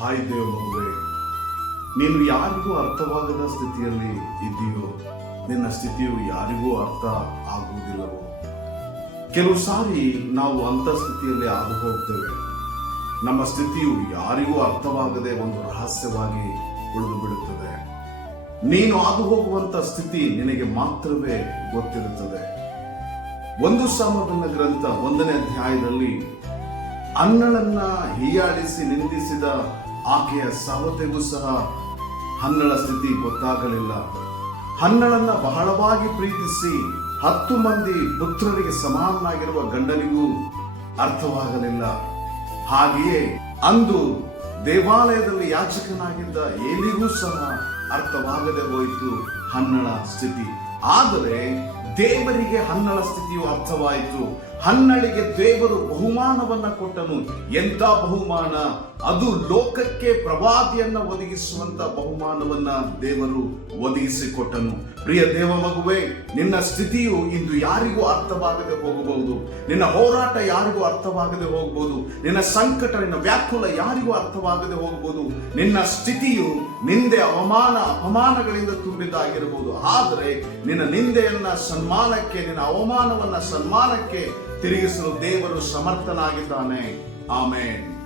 Hi ದೇವ ಮಗುವೆ, ನೀನು ಯಾರಿಗೂ ಅರ್ಥವಾಗದ ಸ್ಥಿತಿಯಲ್ಲಿ ಇದ್ದೀಯೋ, ನಿನ್ನ ಸ್ಥಿತಿಯು ಯಾರಿಗೂ ಅರ್ಥ ಆಗುವುದಿಲ್ಲವೋ. ಕೆಲವು ಸಾರಿ ನಾವು ಅಂತ ಸ್ಥಿತಿಯಲ್ಲಿ ಆಗು ಹೋಗ್ತೇವೆ ನಮ್ಮ ಸ್ಥಿತಿಯು ಯಾರಿಗೂ ಅರ್ಥವಾಗದೆ ಒಂದು ರಹಸ್ಯವಾಗಿ ಉಳಿದು ಬಿಡುತ್ತದೆ. ನೀನು ಆಗು ಹೋಗುವಂತ ಸ್ಥಿತಿ ನಿನಗೆ ಮಾತ್ರವೇ ಗೊತ್ತಿರುತ್ತದೆ. ಒಂದು ಸಮಗ್ರ ಗ್ರಂಥ ಒಂದನೇ ಅಧ್ಯಾಯದಲ್ಲಿ ಅನ್ನಳನ್ನ ಹೀಯಾಡಿಸಿ ನಿಂದಿಸಿದ ಆಕೆಯ ಸವತೆಗೂ ಸಹ ಹನ್ನಳ ಸ್ಥಿತಿ ಗೊತ್ತಾಗಲಿಲ್ಲ. ಹನ್ನಳನ್ನ ಬಹಳವಾಗಿ ಪ್ರೀತಿಸಿ ಹತ್ತು ಮಂದಿ ಪುತ್ರರಿಗೆ ಸಮಾನನಾಗಿರುವ ಗಂಡನಿಗೂ ಅರ್ಥವಾಗಲಿಲ್ಲ. ಹಾಗೆಯೇ ಅಂದು ದೇವಾಲಯದಲ್ಲಿ ಯಾಚಕನಾಗಿದ್ದ ಏಲಿಗೂ ಸಹ ಅರ್ಥವಾಗದೆ ಹೋಯಿತು ಹನ್ನಳ ಸ್ಥಿತಿ. ಆದರೆ ದೇವರಿಗೆ ಹನ್ನಳ ಸ್ಥಿತಿಯು ಅರ್ಥವಾಯಿತು. ಹನ್ನಳಿಗೆ ದೇವರು ಬಹುಮಾನವನ್ನ ಕೊಟ್ಟನು. ಎಂತ ಬಹುಮಾನ? ಅದು ಲೋಕಕ್ಕೆ ಪ್ರವಾದಿಯನ್ನ ಒದಗಿಸುವಂತ ಬಹುಮಾನವನ್ನ ದೇವರು ಒದಗಿಸಿಕೊಟ್ಟನು. ಪ್ರಿಯ ದೇವ ಮಗುವೆ, ನಿನ್ನ ಸ್ಥಿತಿಯು ಇಂದು ಯಾರಿಗೂ ಅರ್ಥವಾಗದೆ ಹೋಗಬಹುದು. ನಿನ್ನ ಹೋರಾಟ ಯಾರಿಗೂ ಅರ್ಥವಾಗದೆ ಹೋಗಬಹುದು. ನಿನ್ನ ಸಂಕಟ, ನಿನ್ನ ವ್ಯಾಕುಲ ಯಾರಿಗೂ ಅರ್ಥವಾಗದೆ ಹೋಗಬಹುದು. ನಿನ್ನ ಸ್ಥಿತಿಯು ನಿಂದೆ ಅವಮಾನ, ಅಪಮಾನಗಳಿಂದ ತುಂಬಿದ್ದಾಗಿರಬಹುದು. ಆದರೆ ನಿನ್ನ ನಿಂದೆಯನ್ನ ಸನ್ಮಾನಕ್ಕೆ ನಿನ್ನ ಅವಮಾನವನ್ನ ಸನ್ಮಾನಕ್ಕೆ ತಿರುಗಿಸಲು ದೇವರು ಸಮರ್ಥನಾಗಿದ್ದಾನೆ. ಆಮೇನ್.